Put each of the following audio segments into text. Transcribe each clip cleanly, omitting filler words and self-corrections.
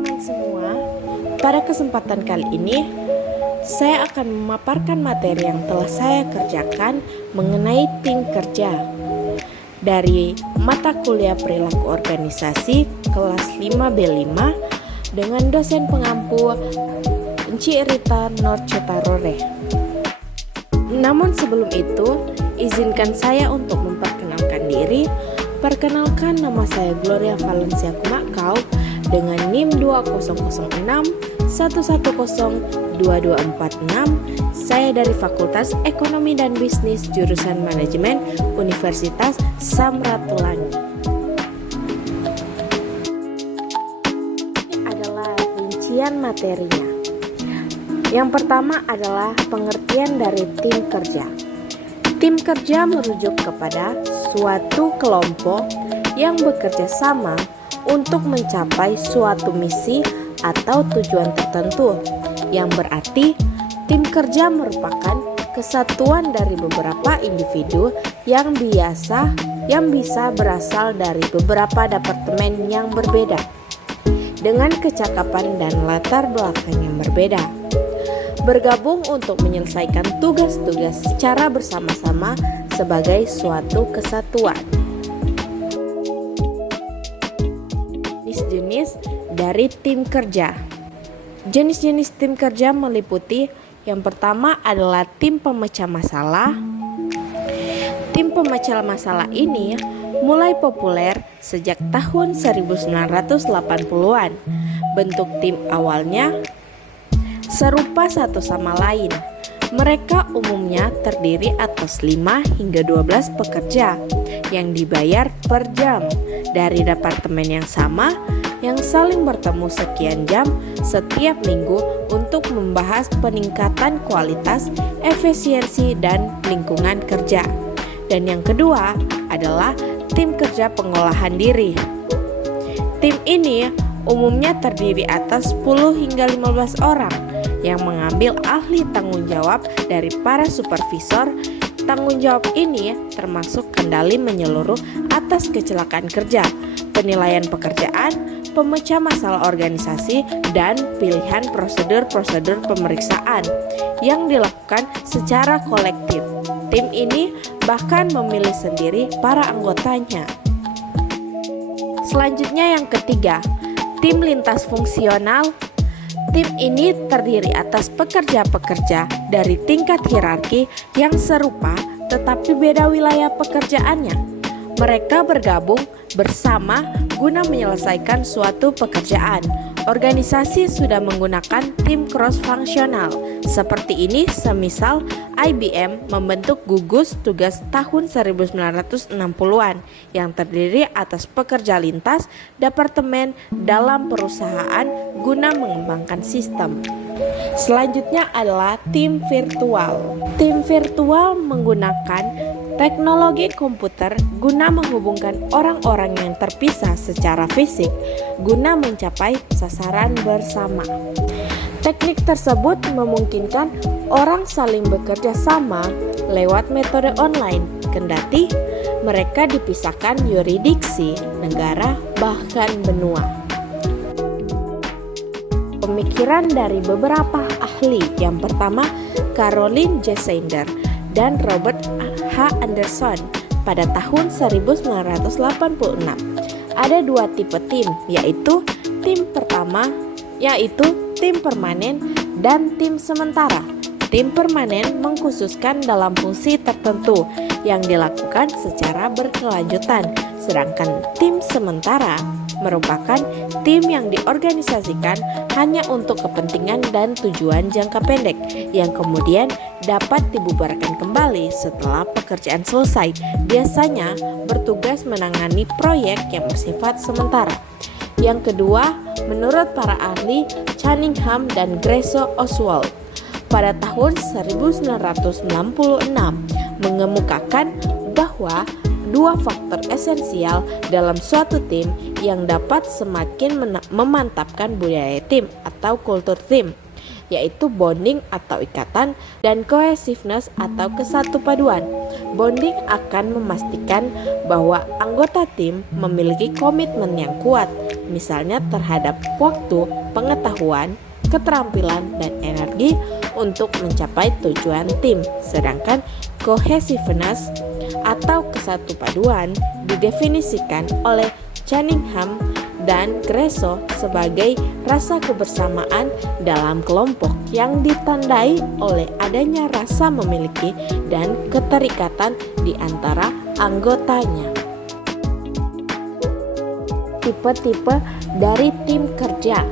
teman-teman semua, pada kesempatan kali ini saya akan memaparkan materi yang telah saya kerjakan mengenai tim kerja dari mata kuliah perilaku organisasi kelas 5B5 dengan dosen pengampu Enci Rita Norcetarore. Namun sebelum itu, izinkan saya untuk memperkenalkan diri. Perkenalkan, nama saya Gloria Valencia Kumakau dengan NIM 2006 1102246. Saya dari Fakultas Ekonomi dan Bisnis jurusan Manajemen Universitas Samratulangi. Ini adalah rincian materinya. Yang pertama adalah pengertian dari tim kerja. Tim kerja merujuk kepada suatu kelompok yang bekerja sama untuk mencapai suatu misi atau tujuan tertentu, yang berarti tim kerja merupakan kesatuan dari beberapa individu yang bisa berasal dari beberapa departemen yang berbeda dengan kecakapan dan latar belakang yang berbeda, bergabung untuk menyelesaikan tugas-tugas secara bersama-sama sebagai suatu kesatuan. Jenis-jenis dari tim kerja. Jenis-jenis tim kerja meliputi yang pertama adalah tim pemecah masalah. Tim pemecah masalah ini mulai populer sejak tahun 1980-an. Bentuk tim awalnya serupa satu sama lain. Mereka umumnya terdiri atas 5 hingga 12 pekerja yang dibayar per jam dari departemen yang sama yang saling bertemu sekian jam setiap minggu untuk membahas peningkatan kualitas, efisiensi, dan lingkungan kerja. Dan yang kedua adalah tim kerja pengolahan diri. Tim ini umumnya terdiri atas 10 hingga 15 orang yang mengambil ahli tanggung jawab dari para supervisor. Tanggung jawab ini termasuk kendali menyeluruh atas kecelakaan kerja, penilaian pekerjaan, pemecah masalah organisasi, dan pilihan prosedur-prosedur pemeriksaan yang dilakukan secara kolektif. Tim ini bahkan memilih sendiri para anggotanya. Selanjutnya yang ketiga, tim lintas fungsional. Tim ini terdiri atas pekerja-pekerja dari tingkat hierarki yang serupa tetapi beda wilayah pekerjaannya. Mereka bergabung bersama guna menyelesaikan suatu pekerjaan. Organisasi sudah menggunakan tim cross-fungsional. Seperti ini semisal IBM membentuk gugus tugas tahun 1960-an yang terdiri atas pekerja lintas departemen dalam perusahaan guna mengembangkan sistem. Selanjutnya adalah tim virtual. Tim virtual menggunakan teknologi komputer guna menghubungkan orang-orang yang terpisah secara fisik guna mencapai sasaran bersama. Teknik tersebut memungkinkan orang saling bekerja sama lewat metode online, kendati mereka dipisahkan yurisdiksi, negara, bahkan benua. Pemikiran dari beberapa ahli. Yang pertama, Caroline J. Sander dan Robert H. Anderson pada tahun 1986. Ada dua tipe tim, yaitu tim pertama yaitu tim permanen dan tim sementara. Tim permanen mengkhususkan dalam fungsi tertentu yang dilakukan secara berkelanjutan, sedangkan tim sementara merupakan tim yang diorganisasikan hanya untuk kepentingan dan tujuan jangka pendek yang kemudian dapat dibubarkan kembali setelah pekerjaan selesai. Biasanya bertugas menangani proyek yang bersifat sementara. Yang kedua, menurut para ahli Cunningham dan Grasso Oswald pada tahun 1966 mengemukakan bahwa dua faktor esensial dalam suatu tim yang dapat semakin memantapkan budaya tim atau kultur tim. yaitu bonding atau ikatan, dan cohesiveness atau kesatupaduan. Bonding akan memastikan bahwa anggota tim memiliki komitmen yang kuat, misalnya terhadap waktu, pengetahuan, keterampilan, dan energi untuk mencapai tujuan tim. Sedangkan cohesiveness atau kesatupaduan didefinisikan oleh Cunningham dan Greso sebagai rasa kebersamaan dalam kelompok yang ditandai oleh adanya rasa memiliki dan keterikatan di antara anggotanya. Tipe-tipe dari tim kerja.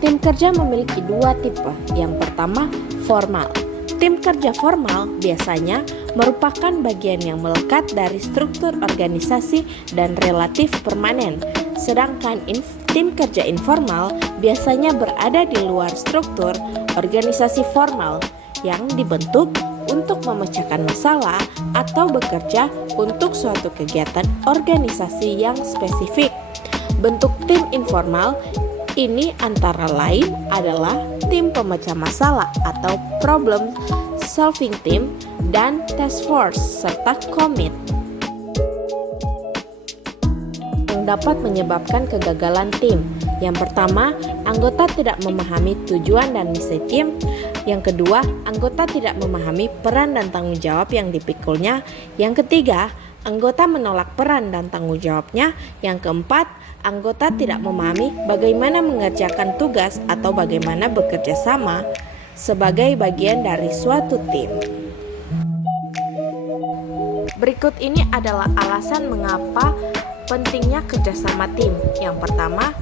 Tim kerja memiliki dua tipe. Yang pertama, formal. Tim kerja formal biasanya merupakan bagian yang melekat dari struktur organisasi dan relatif permanen. Sedangkan tim kerja informal biasanya berada di luar struktur organisasi formal yang dibentuk untuk memecahkan masalah atau bekerja untuk suatu kegiatan organisasi yang spesifik. Bentuk tim informal ini antara lain adalah tim pemecah masalah atau problem solving team dan task force serta commit. Yang dapat menyebabkan kegagalan tim. Yang pertama, anggota tidak memahami tujuan dan misi tim. Yang kedua, anggota tidak memahami peran dan tanggung jawab yang dipikulnya. Yang ketiga, anggota menolak peran dan tanggung jawabnya. Yang keempat, anggota tidak memahami bagaimana mengerjakan tugas atau bagaimana bekerja sama sebagai bagian dari suatu tim. Berikut ini adalah alasan mengapa pentingnya kerjasama tim. Yang pertama,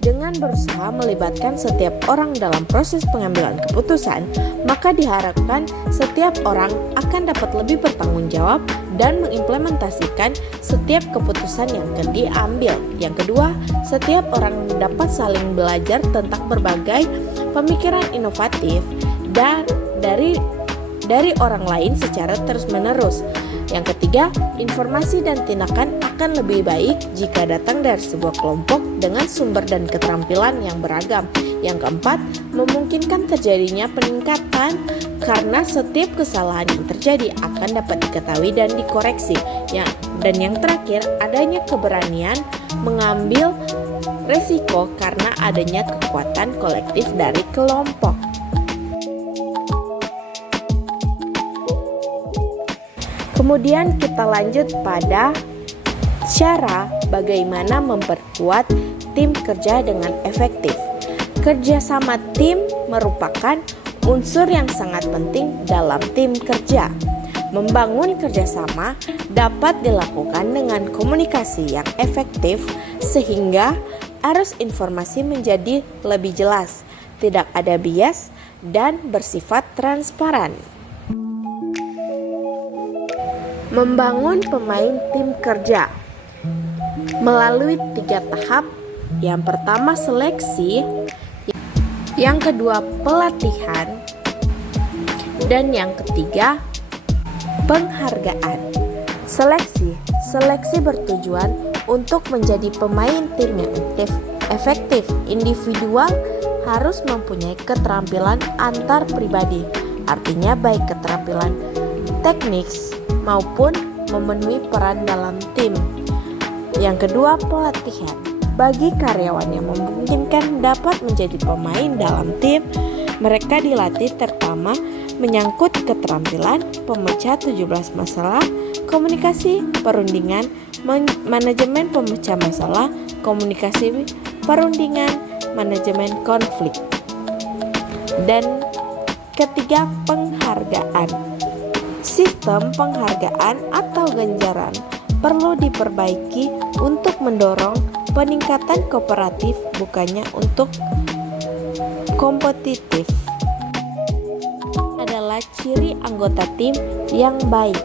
dengan berusaha melibatkan setiap orang dalam proses pengambilan keputusan, maka diharapkan setiap orang akan dapat lebih bertanggung jawab dan mengimplementasikan setiap keputusan yang akan diambil. Yang kedua, setiap orang dapat saling belajar tentang berbagai pemikiran inovatif dan dari orang lain secara terus-menerus. Yang ketiga, informasi dan tindakan akan lebih baik jika datang dari sebuah kelompok dengan sumber dan keterampilan yang beragam. Yang keempat, memungkinkan terjadinya peningkatan karena setiap kesalahan yang terjadi akan dapat diketahui dan dikoreksi. Dan yang terakhir, adanya keberanian mengambil resiko karena adanya kekuatan kolektif dari kelompok. Kemudian kita lanjut pada cara bagaimana memperkuat tim kerja dengan efektif. Kerjasama tim merupakan unsur yang sangat penting dalam tim kerja. Membangun kerjasama dapat dilakukan dengan komunikasi yang efektif sehingga arus informasi menjadi lebih jelas, tidak ada bias, dan bersifat transparan. Membangun pemain tim kerja melalui 3 tahap. Yang pertama seleksi, yang kedua pelatihan, dan yang ketiga penghargaan. Seleksi bertujuan untuk menjadi pemain tim yang efektif. Individual harus mempunyai keterampilan antar pribadi, artinya baik keterampilan teknis maupun memenuhi peran dalam tim. Yang kedua, pelatihan. Bagi karyawan yang memungkinkan dapat menjadi pemain dalam tim, mereka dilatih terutama menyangkut keterampilan pemecah 17 masalah, komunikasi, perundingan, manajemen pemecah masalah, komunikasi, perundingan, manajemen konflik. Dan ketiga, penghargaan. Sistem penghargaan atau ganjaran perlu diperbaiki untuk mendorong peningkatan kooperatif, bukannya untuk kompetitif. Adalah ciri anggota tim yang baik.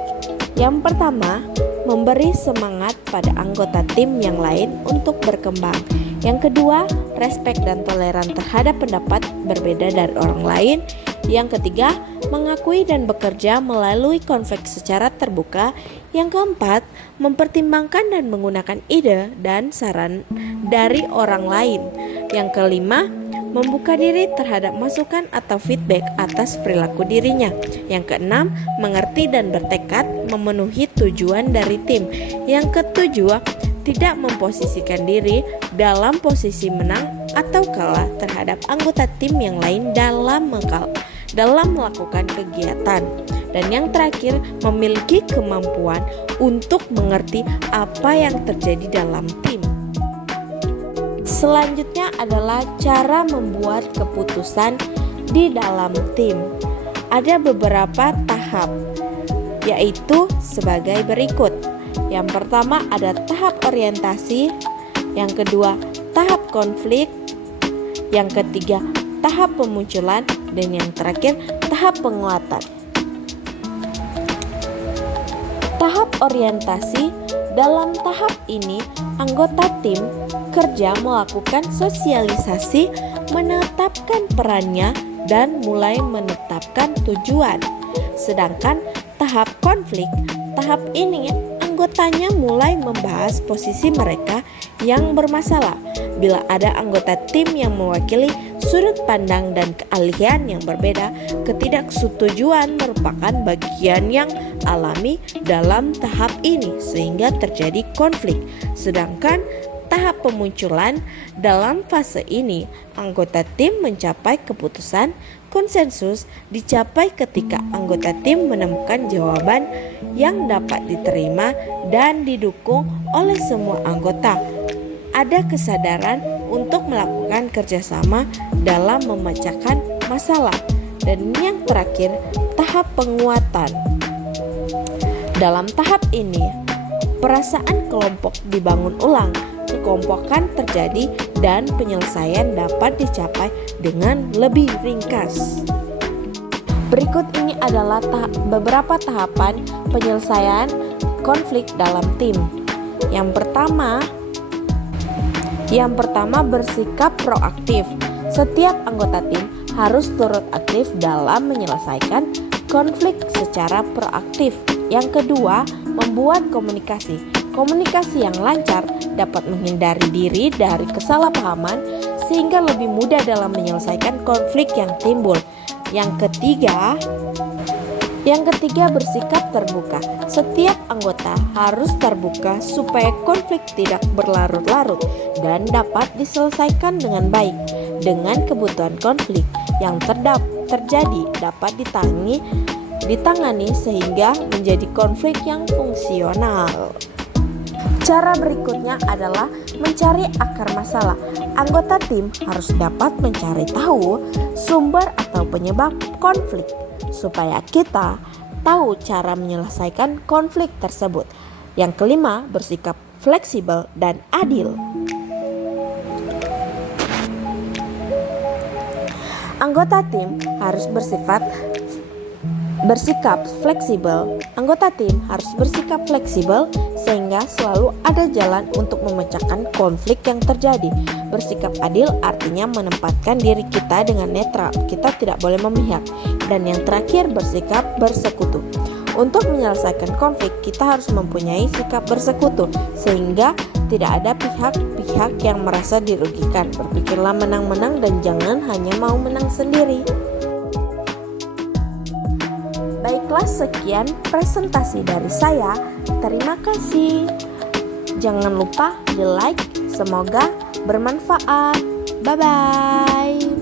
Yang pertama, memberi semangat pada anggota tim yang lain untuk berkembang. Yang kedua, respek dan toleran terhadap pendapat berbeda dari orang lain. Yang ketiga, mengakui dan bekerja melalui konflik secara terbuka. Yang keempat, mempertimbangkan dan menggunakan ide dan saran dari orang lain. Yang kelima, membuka diri terhadap masukan atau feedback atas perilaku dirinya. Yang keenam, mengerti dan bertekad memenuhi tujuan dari tim. Yang ketujuh, tidak memposisikan diri dalam posisi menang atau kalah terhadap anggota tim yang lain dalam melakukan kegiatan. Dan yang terakhir, memiliki kemampuan untuk mengerti apa yang terjadi dalam tim. Selanjutnya adalah cara membuat keputusan di dalam tim. Ada beberapa tahap, yaitu sebagai berikut. Yang pertama ada tahap orientasi, yang kedua tahap konflik, yang ketiga tahap pemunculan, dan yang terakhir tahap penguatan. Tahap orientasi, dalam tahap ini anggota tim kerja melakukan sosialisasi, menetapkan perannya, dan mulai menetapkan tujuan. Sedangkan tahap konflik, tahap ini anggotanya mulai membahas posisi mereka yang bermasalah. Bila ada anggota tim yang mewakili sudut pandang dan keahlian yang berbeda, ketidaksetujuan merupakan bagian yang alami dalam tahap ini sehingga terjadi konflik. Sedangkan tahap pemunculan, dalam fase ini anggota tim mencapai keputusan. Konsensus dicapai ketika anggota tim menemukan jawaban yang dapat diterima dan didukung oleh semua anggota. Ada kesadaran untuk melakukan kerjasama dalam memecahkan masalah. Dan yang terakhir, tahap penguatan. Dalam tahap ini, perasaan kelompok dibangun ulang, kekompokan terjadi, dan penyelesaian dapat dicapai dengan lebih ringkas. Berikut ini adalah beberapa tahapan penyelesaian konflik dalam tim. Yang pertama bersikap proaktif. Setiap anggota tim harus turut aktif dalam menyelesaikan konflik secara proaktif. Yang kedua, membuat komunikasi. Komunikasi yang lancar dapat menghindari diri dari kesalahpahaman sehingga lebih mudah dalam menyelesaikan konflik yang timbul. Yang ketiga bersikap terbuka. Setiap anggota harus terbuka supaya konflik tidak berlarut-larut dan dapat diselesaikan dengan baik. Dengan kebutuhan konflik yang terjadi dapat ditangani sehingga menjadi konflik yang fungsional. Cara berikutnya adalah mencari akar masalah. Anggota tim harus dapat mencari tahu sumber atau penyebab konflik supaya kita tahu cara menyelesaikan konflik tersebut. Yang kelima, bersikap fleksibel dan adil. Anggota tim harus bersikap fleksibel. Anggota tim harus bersikap fleksibel sehingga selalu ada jalan untuk memecahkan konflik yang terjadi. Bersikap adil artinya menempatkan diri kita dengan netral. Kita tidak boleh memihak. Dan yang terakhir, bersikap bersekutu. Untuk menyelesaikan konflik, kita harus mempunyai sikap bersekutu sehingga tidak ada pihak-pihak yang merasa dirugikan. Berpikirlah menang-menang dan jangan hanya mau menang sendiri. Baiklah, sekian presentasi dari saya. Terima kasih. Jangan lupa di like. Semoga bermanfaat. Bye-bye.